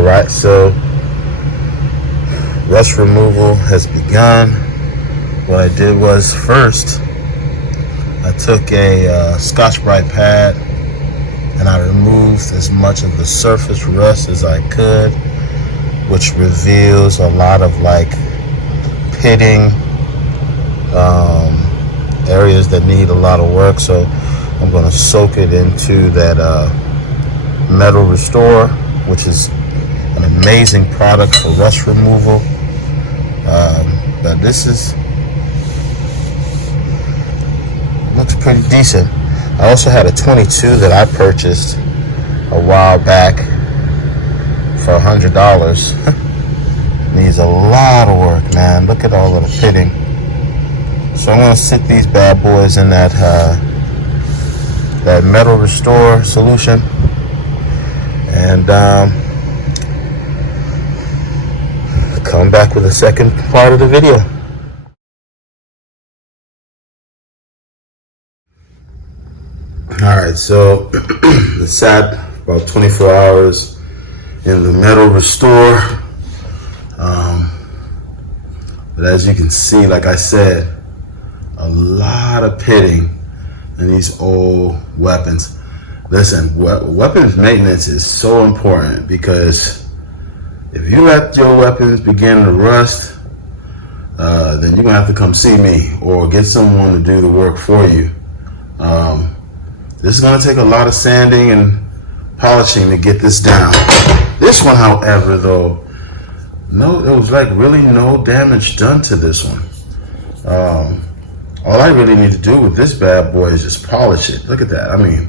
Alright, so rust removal has begun. What I did was first I took a Scotch-Brite pad and I removed as much of the surface rust as I could, which reveals a lot of like pitting, areas that need a lot of work. So I'm going to soak it into that Metal Restore, which is an amazing product for rust removal. But this looks pretty decent. I also had a 22 that I purchased a while back for $100. Needs a lot of work, man. Look at all of the pitting. So I'm gonna sit these bad boys in that that Metal Restore solution, and come back with the second part of the video. Alright, so it sat about 24 hours in the Metal Restore. But as you can see, like I said, a lot of pitting in these old weapons. Listen, weapons maintenance is so important, because if you let your weapons begin to rust, then you're gonna have to come see me or get someone to do the work for you. This is gonna take a lot of sanding and polishing to get this down. This one, however, though, it was like really no damage done to this one. All I really need to do with this bad boy is just polish it. Look at that. I mean,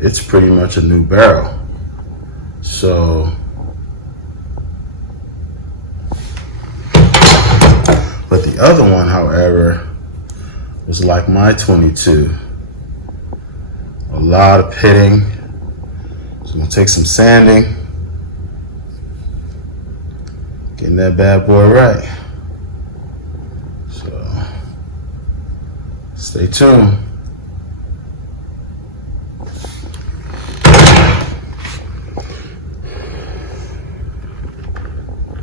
it's pretty much a new barrel. So, but the other one, however, was like my 22. A lot of pitting. So I'm gonna take some sanding, getting that bad boy right. So stay tuned.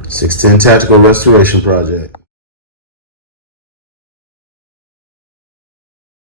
.610 Tactical Restoration Project.